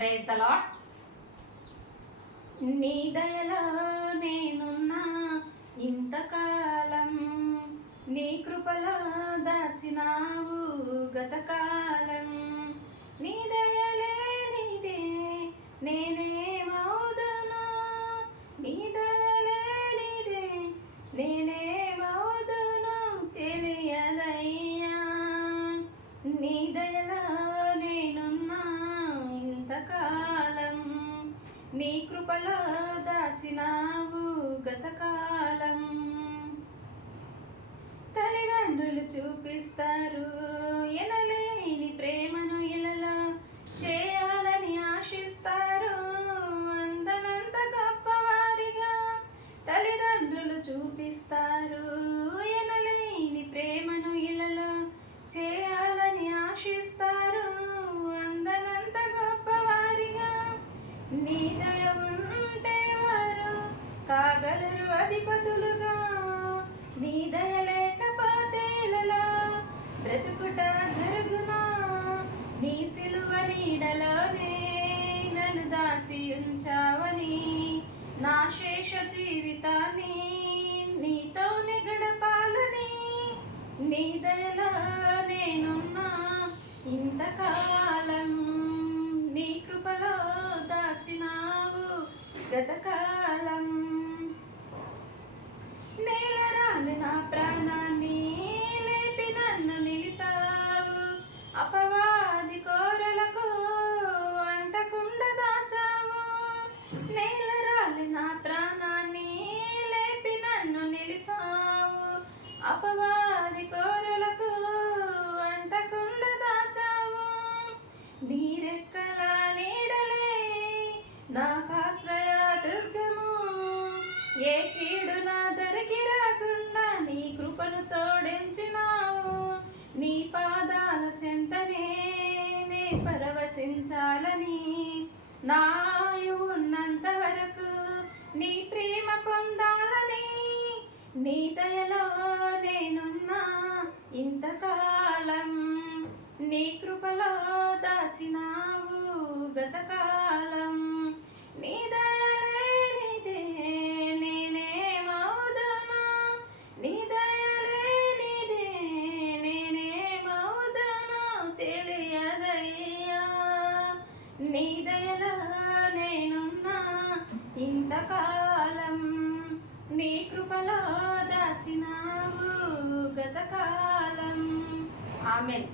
Praise the lord. నీ దయలో నేనున్నా ఇంతకాలం, నీ కృపలో దాచినావు గతకాలం. నీ దయలే నీదే నేనేమవుదును, నీ దయలే నీదే నేనేమవుదును తెలియదయ్యా. నీ దయలో నేనున్నా ఇంతకాలం, నీ కృపలో దాచినావు గతకాలం. తల్లిదండ్రులు చూపిస్తారు ఎనలేని ప్రేమను ఇలలో చేయాలని ఆశిస్తారు అందనంత గొప్పవారిగా. తల్లిదండ్రులు చూపిస్తారు ఎనలేని ప్రేమను ఇలలో చేయాలని ఆశిస్తారు అందనంత గొప్పవారిగా. నీ దయ ఉంటే వారు కాగలరు అధిపతులుగా, నీ దయ లేకపోతే ఇలలో బ్రతుకుట జరుగునా. నీ సిలువ నీడలోనే నన్ను దాచి ఉంచావని, నా శేష జీవితాన్ని నీతోనే గడపాలని. నీ దయలో నేనున్నా ఇంతకాలం, నీ కృపలో దాచినావు గతకాలం. నేలరాలు నా ప్రాణాన్ని లేపి నన్ను నిలిపావు, అపవాది కోరలకు అంటకుండా దాచావు. నేలరాలు నా ప్రాణాన్ని లేపి నన్ను నిలిపావు, అపవాది కోరలకు అంటకుండా దాచావు. నీరెక్కల నీడలే నాకాశ్రయ దుర్గము, ఏ కీడు నా దరికి రాకుండా నీ కృపను తోడించినావు. నీ పాదాల చెంతనే నే పరవశించాలని, నా ఆయువు ఉన్నంత వరకు నీ ప్రేమ పొందాలని. నీ దయలో నేనున్నా ఇంతకాలం, నీ కృపలో దాచినావు గతకాలం. నీ దయలే నీదే నేనేమవుదును, నీ దయలే నీదే నేనేమవుదును తెలియదయ్యా. నీ దయలో నేనున్నా ఇంతకాలం, నీ కృపలో దాచినావు గతకాలం. ఆమేన్.